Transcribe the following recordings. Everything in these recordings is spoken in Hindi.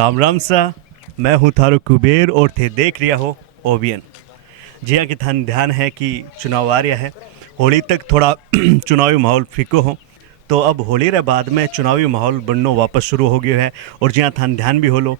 राम राम सा मैं हूँ थारो कुबेर और थे देख रिया हो ओबीएन। जी हाँ कि थान ध्यान है कि चुनाव आ रहा है, होली तक थोड़ा चुनावी माहौल फीको हो, तो अब होली रे बाद में चुनावी माहौल बनना वापस शुरू हो गया है। और जी हाँ थान ध्यान भी होलो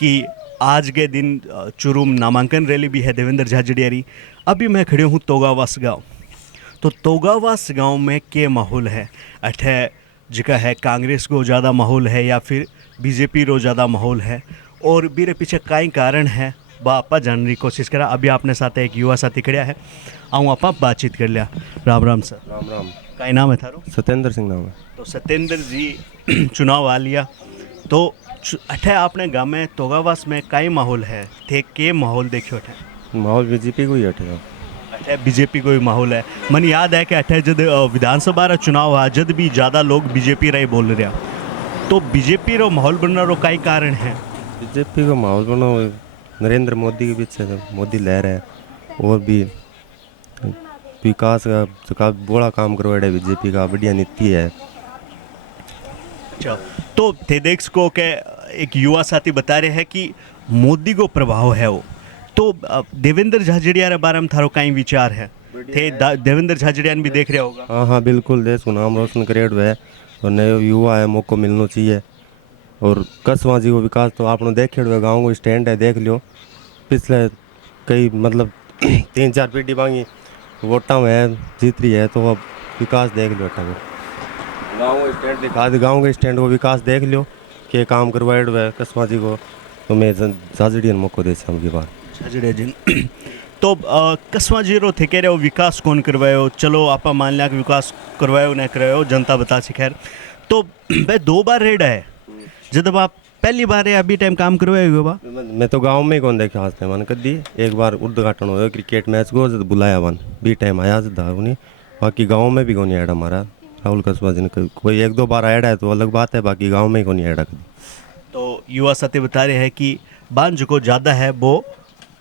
कि आज के दिन चुरू में नामांकन रैली भी है देवेंद्र झाझड़ियारी। अभी मैं खड़े हूँ तोगावास गाँव। तो तोगावास गांव में के माहौल है अठे जिका है कांग्रेस को ज़्यादा माहौल है या फिर बीजेपी रो ज़्यादा माहौल है, और मेरे पीछे कई कारण है बा आपा जानने की कोशिश करा। अभी आपने साथ एक युवा साथी खड़िया है, आऊँ आपा बातचीत कर लिया। राम राम सर। राम राम। कई नाम है थारो? सत्येंद्र सिंह नाम है। तो सत्येंद्र जी चुनाव आ लिया, तो अठे आपने गाँव में तोगावास में कई माहौल है थे के माहौल देखियो अठे? माहौल बीजेपी को ही हटेगा। अठे बीजेपी को ही माहौल है। मन याद है कि अठे जब विधानसभा रा चुनाव आ जब भी ज़्यादा लोग बीजेपी रा ही बोल रहा, तो बीजेपी रो माहौल बनना रो कई कारण है? बीजेपी का माहौल बनो नरेंद्र मोदी के पीछे मोदी लहर है, और भी विकास का बड़ा काम करवाया बीजेपी का, बढ़िया नीति है। अच्छा, तो थेडेक्स को के एक युवा साथी बता रहे हैं कि मोदी को प्रभाव है वो, तो देवेंद्र झाझड़िया के बारे में थारो कई विचार है? थे देवेंद्र झाझड़िया भी देख रहा होगा। हाँ हाँ बिल्कुल, देश को नाम रोशन करेड है और नए युवा है, मौका मिलना चाहिए। और कसवा जी को विकास तो आपने देखे हुए, गाँव को स्टैंड है देख लियो, पिछले कई मतलब 3-4 पीढ़ी मांगी वोटा में है जीत रही है, तो अब विकास देख लियो। गाँव को स्टैंड दिखा दे, गाँव के स्टैंड को विकास देख लियो के काम करवाए हुए कसवा जी को, तो मैं झाझड़ियन मौको दे की बार झाझड़िया जी। तो कसवा जीरो थे कह रहे हो विकास कौन करवायो, चलो आपा मान लिया कि विकास करवायो न करवायो जनता बता सी। खैर, तो भाई 2 बार रेड है, जब आप पहली बार है अभी टाइम काम करवाए हुए बा? मैं तो गांव में ही कौन देखा आज तक मन कर दी। एक बार उद्घाटन हो क्रिकेट मैच को जब बुलाया वन भी टाइम आया नहीं, बाकी गांव में भी कौन ऐड हमारा राहुल कसबा जी ने कोई 1-2 बार ऐड है तो अलग बात है, बाकी गांव में ही कौन ऐड। तो युवा साथी बता रहे हैं कि बान जो ज़्यादा है वो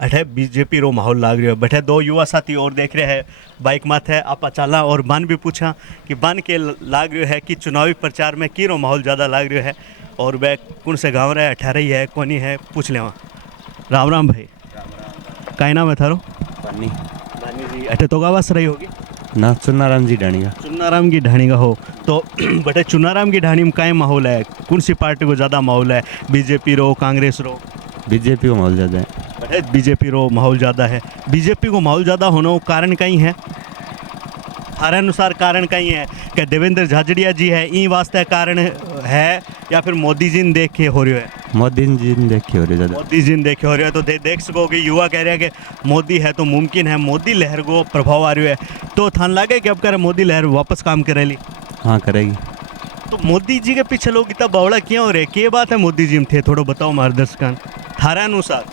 अठे बीजेपी रो माहौल लाग रहा है। बैठे 2 युवा साथी और देख रहे हैं बाइक माथ है, आप चला और बान भी पूछा कि बान के लाग रहा है कि चुनावी प्रचार में की रो माहौल ज़्यादा लाग रहा है, और वह कौन से गाँव रहे 18 ही है कौन ही है पूछ ले वहाँ। राम राम भाई। का नाम है थारो? पानी जी। अठे तोगावास रही होगी ना? चुनाराम जी ढाणीगा। चुनाराम की ढाणी का हो, तो बटे चुनाराम की ढाणी में काय माहौल है, कौन सी पार्टी को ज़्यादा माहौल है, बीजेपी रो कांग्रेस रो? बीजेपी को माहौल ज़्यादा है। बटे बीजेपी रो माहौल ज़्यादा है। बीजेपी को माहौल ज़्यादा होने को कारण कहीं है? हमारे अनुसार कारण कहीं है कि देवेंद्र झाझड़िया जी है ई वास्ते कारण है, या फिर मोदी जी ने देख के हो रही है? मोदी जी ने देखे हो रहे ज़्यादा। मोदी जी ने देखे हो रहे है, तो देख सकोगे युवा कह रहे हैं कि मोदी है तो मुमकिन है मोदी लहर को प्रभाव आ रही है, तो थान लागे कि अब करे मोदी लहर वापस काम करेली? हाँ करेगी। तो मोदी जी के पीछे लोग इतना बावड़ा क्यों हो रहे, क्या बात है मोदी जी में थे? थोड़ा बताओ मार्गदर्शन थारे अनुसार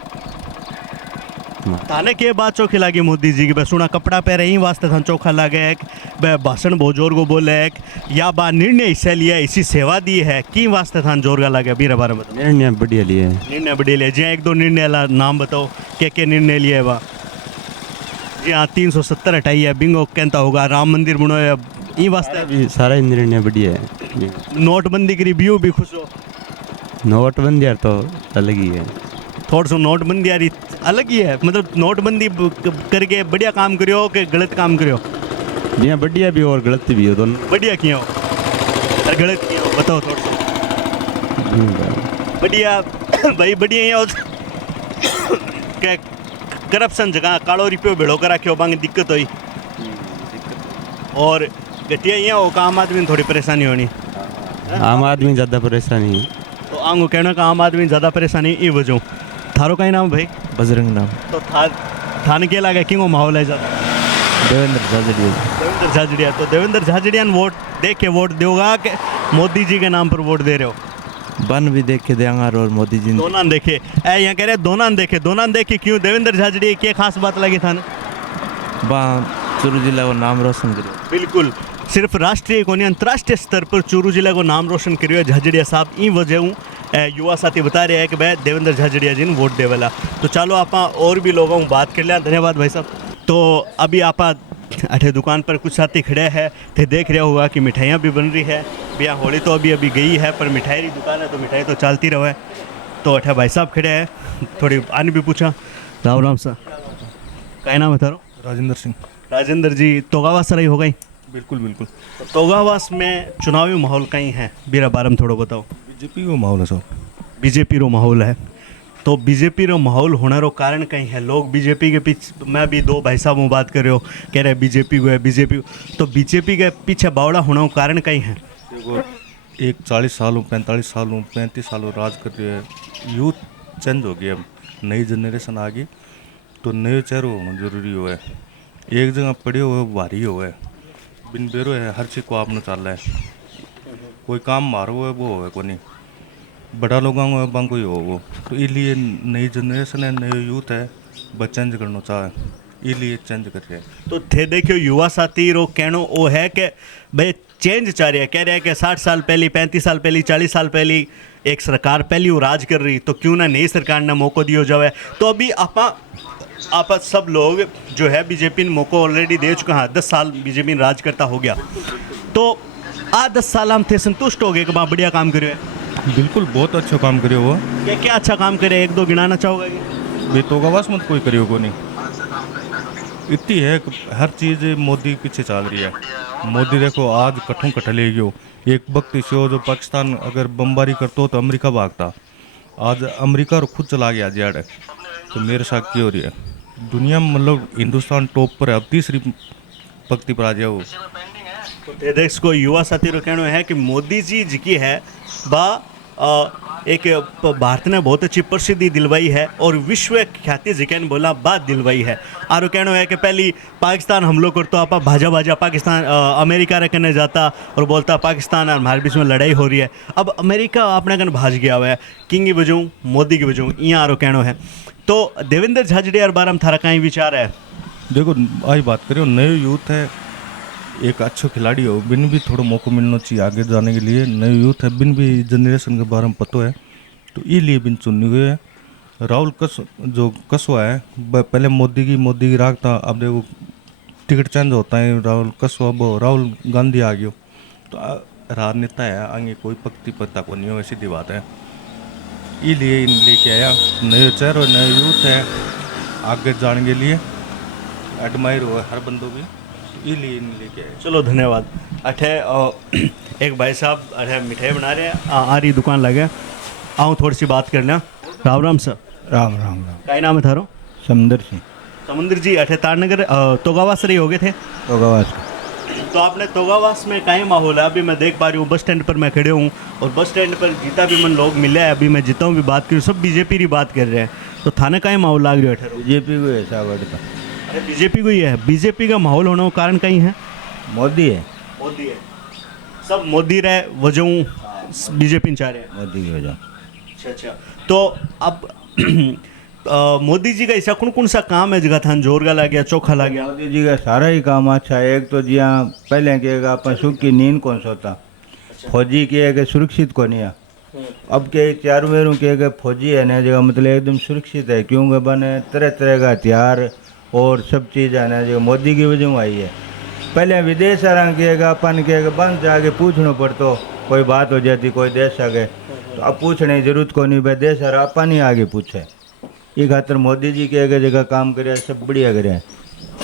थाने के बात चौखी लागी मोदी जी की? बस सुना कपड़ा पहरे ही वास्ते थान चौखा लागे, भाषण बहुत जोर को बोले, या बा निर्णय हिस्सा लिया इसी सेवा दी है की वास्ते थान जोर का लागे? अभी बारे में बताओ। निर्णय बढ़िया लिए है। निर्णय बढ़िया लिए जी? 1-2 निर्णय ला नाम बताओ के निर्णय लिए बा? जी हाँ 370 हटाई है, बिंगो कहता होगा राम मंदिर बनो है ई वास्ते भी सारा निर्णय बढ़िया है। नोटबंदी की रिव्यू भी खुश हो? नोटबंदी यार तो अलग ही है। थोड़ा सा नोटबंदी यार अलग ही है, मतलब नोटबंदी करके बढ़िया काम करियो कि गलत काम करियो? यहाँ बढ़िया भी और गलत भी हो, दोनों। बढ़िया क्यों और गलत क्यों बताओ थोड़ा सा। बढ़िया भाई बढ़िया ये क्या करप्शन जगह कालो रुपयो भेड़ो कर रखो बांग दिक्कत हुई, और घटिया ये हो आम आदमी थोड़ी परेशानी होनी। आम आदमी ज़्यादा परेशानी है। तो आंगो कहना का आम आदमी ज़्यादा परेशानी ई वजह। थारो का ही नाम भाई? बजरंग नाम। तो थाने के लगे क्यों माहौल है ज़्यादा? देवेंद्र झाझड़िया। देवेंद्र झाझड़िया, तो देवेंद्र झाझड़िया ने वोट देख के वोट दोगा कि मोदी जी के नाम पर वोट दे रहे हो? बन भी देख के देंगे और मोदी जी दोनों देखे यहाँ कह रहे दोनों देखे क्यों? देवेंद्र झाझड़िया क्या खास बात लगी थाने? चूरू जिला को नाम रोशन करो। बिल्कुल, सिर्फ राष्ट्रीय को नहीं अंतर्राष्ट्रीय स्तर पर चूरू जिले को नाम रोशन करियो झाझड़िया साहब। ई वजह युवा साथी बता रहे हैं कि भाई देवेंद्र झाझड़िया जी ने वोट देवेला। तो चलो आप और भी लोगों बात कर लिया। धन्यवाद भाई साहब। तो अभी आप अठे दुकान पर कुछ साथी खड़े हैं, थे देख रहा होगा कि मिठाइयाँ भी बन रही है। भैया होली तो अभी गई है, पर मिठाई की दुकान है तो मिठाई तो चलती रहे। तो अठे भाई साहब खड़े हैं, थोड़ी आने भी पूछा। राम राम सर, क्या नाम है थारो? राजेंद्र सिंह। राजेंद्र जी, तोगावास रही हो गई? बिल्कुल बिल्कुल। तोगावास में चुनावी माहौल कहीं है बीरा बारम थोड़ा बताओ। बीजेपी को माहौल है सब। बीजेपी रो माहौल है, तो बीजेपी रो माहौल होने रो कारण कहीं है। लोग बीजेपी के पीछे, मैं भी दो भाई साहब बात कर रहे हो, कह रहे बीजेपी को है बीजेपी, तो बीजेपी के पीछे बावड़ा होने का कारण कहीं है। देखो, एक 40 सालों 45 सालों 35 सालों राज कर रहे हैं, यूथ चेंज हो गया, अब नई जनरेशन आ गई, तो नए चेहरे होना जरूरी हो है। एक जगह पड़े हुए भारी हो है, बिन बेरो है, हर चीज़ को आपने चल रहा है, कोई काम मारो है वो है को नहीं, बड़ा लोगों को बंग कोई हो वो, तो इसलिए नई जनरेशन है, नए यूथ है, बस चेंज करना चाहे, इसलिए चेंज कर रहे हैं। तो थे देखियो युवा साथी रो कहनो वो है कि भाई चेंज चाह रहा है, कह रहे हैं कि 60 साल पहले, 35 साल पहले, 40 साल पहले एक सरकार पहली वो राज कर रही, तो क्यों ना नई सरकार ने मौका दियो जाए। तो अभी आप सब लोग जो है बीजेपी ने मौका ऑलरेडी दे चुका है, 10 साल बीजेपी ने राज करता हो गया, तो आ 10 साल हम थे संतुष्ट हो गए कि वहाँ बढ़िया काम करे। बिल्कुल, बहुत अच्छा काम करियो वो। क्या क्या अच्छा काम करे, एक दो गिनाना चाहोगे? वे तो गवास मत कोई करियो को नहीं, इतनी है कि हर चीज़ मोदी पीछे चल रही है। मोदी देखो आज कट्ठों कट्ठा ले गयो, एक वक्त से जो पाकिस्तान अगर बमबारी करतो तो अमेरिका भागता, आज अमेरिका और खुद चला गया जेड, तो मेरे साथ क्या हो रही है दुनिया में, मतलब हिंदुस्तान टॉप पर है, अब तीसरी पंक्ति पर आ जाए वो। तो देश को युवा साथी रो कहना है कि मोदी जी जिकी है बा एक भारत ने बहुत अच्छी प्रसिद्धि दिलवाई है और विश्व ख्याति जिकन बोला बात दिलवाई है। आरो कहना है कि पहली पाकिस्तान हमलों करतो आप भाजा भाजा पाकिस्तान अमेरिका रे कने जाता और बोलता पाकिस्तान और हमारे बीच में लड़ाई हो रही है। अब अमेरिका अपने कन भाज गया हुआ है, किंग की वजह मोदी की वजह, यहाँ आरो कहना है। तो देवेंद्र झाझड़िया और बारे में थारा कहीं विचार है? देखो आज बात करें, नए यूथ है, एक अच्छा खिलाड़ी हो, बिन भी थोड़ा मौका मिलना चाहिए आगे जाने के लिए। नए यूथ है, बिन भी जनरेशन के बारे में पता है, तो इसलिए बिन चुनी हुई है। राहुल कसवा है, पहले मोदी की राग था, अब देखो टिकट चेंज होता है, राहुल कसवा अब राहुल गांधी आ गयो, तो राजनेता है आगे कोई पक्ति पत्ता को नहीं हो, सीधी बात है। इसलिए इन लेके आया नए चेहरे, नए यूथ है, आगे जाने के लिए एडमायर हुआ हर बंदों भी, इसलिए इन लेके आया। चलो धन्यवाद। अठे एक भाई साहब अठे मिठाई बना रहे हैं, आ रही दुकान लगे, आऊँ थोड़ी सी बात कर लें। राम राम सर। राम राम राम। क्या नाम है थारो? समंदर सिंह। समुद्र जी, अठे तारनगर तोगावास रही हो गए थे? तोगावास का। तो आपने तोगावास में कहीं माहौल है? अभी मैं देख पा रही हूँ बस स्टैंड पर मैं खड़े हूँ और बस स्टैंड पर जितना भी मन लोग मिले हैं, अभी मैं जितना हूँ भी बात कर रही हूँ, सब बीजेपी की बात कर रहे हैं, तो थाने कहीं माहौल लाग रही है? बीजेपी को ऐसा बढ़ता। अरे बीजेपी को ही है, बीजेपी का माहौल होने का कारण कहीं है? मोदी है। मोदी है, सब मोदी रहे वजह बीजेपी चाह रहे हैं। मोदी की वजह। अच्छा अच्छा, तो अब मोदी जी का ऐसा कौन कौन सा काम है जगह था जोर का लग गया, चोखा लग गया? मोदी जी का सारा ही काम अच्छा है। एक तो जिया पहले कहेगा अपन सुख की नींद कौन सोता, फौजी के सुरक्षित को नहीं है। अब के चारों मेरों के फौजी है ना जगह मतलब एकदम सुरक्षित है, क्योंकि बने तरह तरह का हथियार और सब चीज़ है ना जो मोदी की वजह आई है। पहले विदेश कहेगा अपन कहेगा बंद जाके पूछना पड़तो, कोई बात हो जाती कोई देश आगे, तो अब पूछने की जरूरत को नहीं, भाई देश अपन ही आगे पूछे। ये खातर मोदी जी के जगह काम करे, सब बढ़िया करे।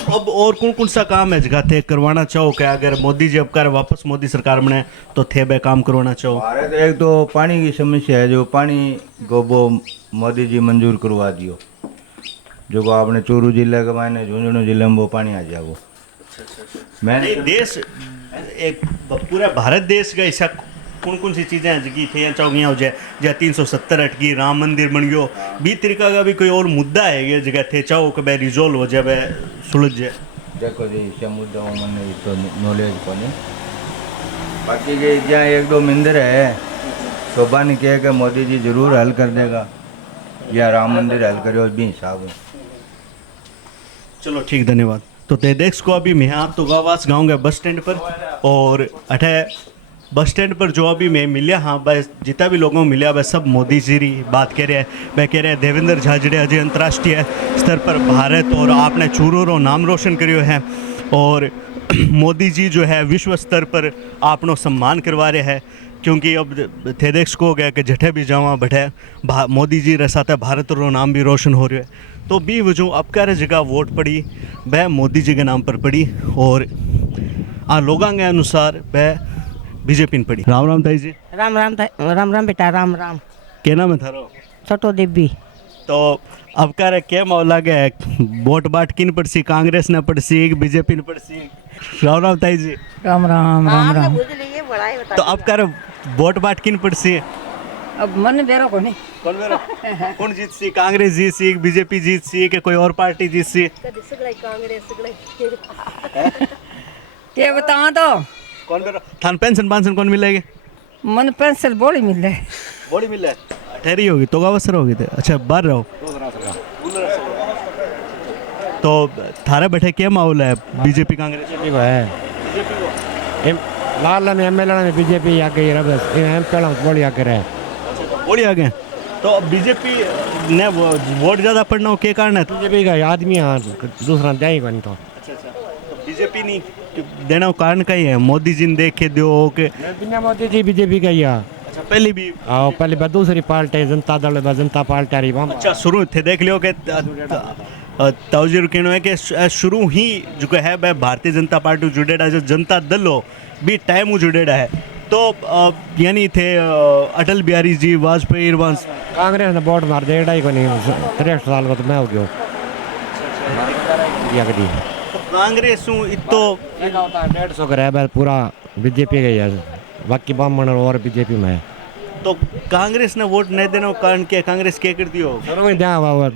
अब और कौन कौन सा काम है जगह थे करवाना चाहो क्या? अगर मोदी जी अब कर वापस मोदी सरकार बने तो थे बे काम करवाना चाहो? भारत एक तो पानी की समस्या है, जो पानी को वो मोदी जी मंजूर करवा दियो, जो को आपने चूरू जिले के मायने झुंझुनू जिले में वो पानी आ जाए। वो नहीं, देश एक पूरा भारत देश का ऐसा कौन कौन सी चीज़ें हैं जगी थे चौगियाँ हो जाए, जहाँ 370 अटकी, राम मंदिर बन गयो, 20 तरीका का भी कोई और मुद्दा है ये जगह थे चाहो कि भाई रिजोल्व हो जाए, सुलझ जाए? देखो जी इस मुद्दा मैंने तो नॉलेज को नहीं, बाकी के जहाँ एक दो मंदिर है तो बन के मोदी जी जरूर हल कर देगा, या राम मंदिर हल करे और भी हिसाब है। चलो ठीक, धन्यवाद। तो देश को अभी मैं आप तोगावास गाँव गए बस स्टैंड पर, और अठे बस स्टैंड पर जो अभी मैं मिलिया, हाँ बस जितना भी लोगों को मिला बस सब मोदी जी की बात कह रहे हैं। मैं कह रहे हैं देवेंद्र झाझड़िया जी अंतर्राष्ट्रीय स्तर पर भारत और आपने चूरू रो नाम रोशन करियो है, और मोदी जी जो है विश्व स्तर पर आपनो सम्मान करवा रहे हैं। क्योंकि अब थे देख को गया कि जठे भी जावा बैठे मोदी जी रसाते भारत रो नाम भी रोशन हो रहा है। तो भी वजह अब कह जगह वोट पड़ी वह मोदी जी के नाम पर पड़ी और लोगों के अनुसार वह बीजेपी ने पड़ी। राम राम ताई जी। राम राम राम राम बेटा राम राम। क्या नाम है थारो? छोटो देवी। तो अब कह रहे क्या मौला गया वोट बाट किन पड़सी, कांग्रेस ने पड़सी बीजेपी ने पड़सी? राम राम ताई जी। राम राम राम राम। तो अब कह रहे वोट बाट किन पड़सी? अब मन बेरो को नहीं कौन बेरो? कौन जीत सी? कांग्रेस जीत सी, बीजेपी जीत सी कि कोई और पार्टी जीत सी? के बता तो कौन बेरो? थान पेंशन कौन मिलेगी? मन पेंसिल बोली मिले बड़ी मिले ठहरी होगी तो गावसर होगी थे। अच्छा बाहर रहो। तो थारे बैठे क्या माहौल है बीजेपी कांग्रेस? बीजेपी को है लाल में एमएलए में बीजेपी आगे बस एम पहला बोली आगे रहे बड़ी आगे। तो अब बीजेपी ने वोट ज़्यादा पड़ना हो के कारण है? बीजेपी का आदमी है दूसरा जाए को नहीं तो अच्छा तो बीजेपी नहीं देना कारण का ही है मोदी जी ने देख के दो के बिना मोदी जी बीजेपी का ही है। अच्छा पहले भी आओ पहले बात दूसरी पार्टी जनता दल जनता पार्टी आ रही वहाँ अच्छा शुरू थे देख लियो के तवजीर कहना है कि शुरू ही जो है वह भारतीय जनता पार्टी जुड़ेड़ा जो जनता दल हो भी टाइम जुड़ेड़ा है। तो यानी थे अटल बिहारी जी वाजपेयी वंश कांग्रेस ने वोट मार देगा ही को नहीं 63 साल को तो मैं हो गया तो कांग्रेस इतो 150 का है पूरा बीजेपी का ही है बाकी बामण और बीजेपी में है। तो कांग्रेस ने वोट नहीं देने का कारण क्या? कांग्रेस क्या करती हो?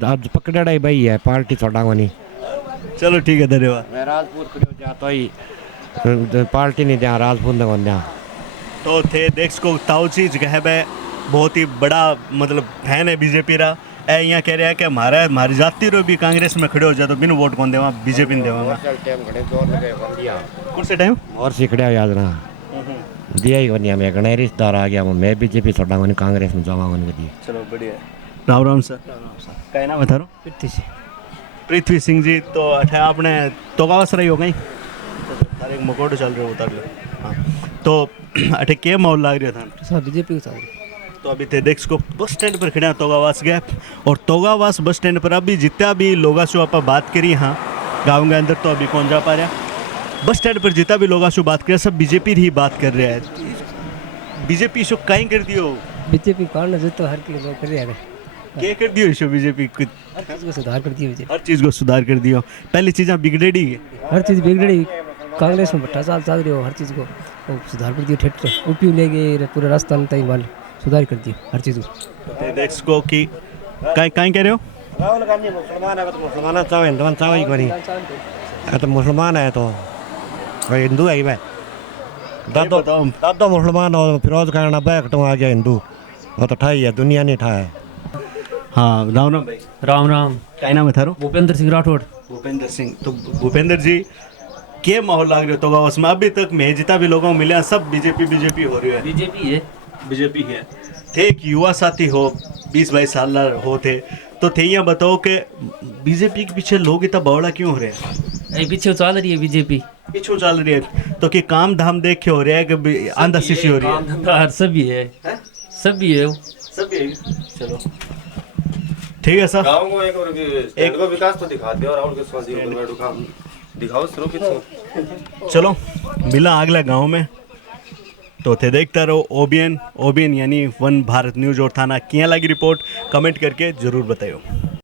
आज पकड़ा ही भाई है पार्टी छोड़ा को नहीं। चलो ठीक है धन्यवाद। मैं राजपूत खड़ो जाता ही पार्टी नहीं दिया राजपूत ने कौन दिया। तो थे देख को ताऊची जगह पे बहुत ही बड़ा मतलब फैन है बीजेपी रा ए यहाँ कह रहा है कि हमारी जाति रो भी कांग्रेस में खड़े हो जाए तो बिन वोट कौन देवा बीजेपी ने देवा कौन से टाइम और सीखड़ा याद ना दिया ही नहीं मैं गणे रिश्तेदार आ गया मैं बीजेपी छोड़ा को नहीं कांग्रेस में जावा को दिया। चलो बढ़िया। राम राम सर। क्या नाम है थारो? पृथ्वी सिंह जी। तो अठे आपने तो गावस रही हो गई तारे एक मकोड़ चल रहे उतार लो। हाँ तो अठे क्या माहौल लाग रहा था? सब बीजेपी के तो अभी थे देख को बस स्टैंड पर खड़े हैं तोगावास गए और तोगावास बस स्टैंड पर अभी जितना भी लोगों से आप बात करी हाँ गाँव के अंदर तो अभी कौन जा पा रहा बस स्टैंड पर जितना भी लोगों से बात कर सब बीजेपी ही बात कर रहे हैं। बीजेपी शो कहीं कर दियो बीजेपी कारण जो तो हर चीज कर रहा है क्या कर दियो शो बीजेपी हर चीज को सुधार कर दिया हर चीज़ को सुधार कर दियो। पहली चीज़ें बिगड़ेड़ी हर चीज बिगड़ी कांग्रेस में भट्टा साल चल रही हो हर चीज को सुधार कर दियो ठेठ उपी ले गए पूरे राजस्थान तक माल सुधार कर दियो हर चीज को। देख को कि कहीं कह रहे हो? राहुल गांधी मुसलमान है तो मुसलमान चाहे हिंदू चाहे ही नहीं तो मुसलमान है तो भाई हिंदू है ही भाई दादो मुसलमान और फिरोज खान बैठो आ गया हिंदू वो तो ठाई है दुनिया नहीं ठाया। हाँ राम राम भाई। राम राम। क्या नाम है थारो? भूपेंद्र सिंह राठौड़। भूपेंद्र सिंह। तो भूपेंद्र जी क्या माहौल लाग रहे हो तो उसमें अभी तक मैं जितना भी लोगों को मिले सब बीजेपी हो रही है? बीजेपी है। थे एक युवा साथी हो 20-22 साल हो थे तो थे यहाँ बताओ कि बीजेपी के पीछे लोग इतना बौड़ा क्यों हो रहे हैं? पीछे चल रही है बीजेपी पीछे चल रही है तो कि काम धाम देख के हो रहा है कि आंधा शीशी हो रही है? सभी है सभी है सभी। चलो ठीक है सर। गाँव को एक को विकास तो दिखा दे और राहुल के स्वास्थ्य को दिखाओ शुरू। चलो मिला अगला गांव में तो थे देखता रहो ओबीएन यानी वन भारत न्यूज़ और थाना किया लगी रिपोर्ट कमेंट करके ज़रूर बताइयो।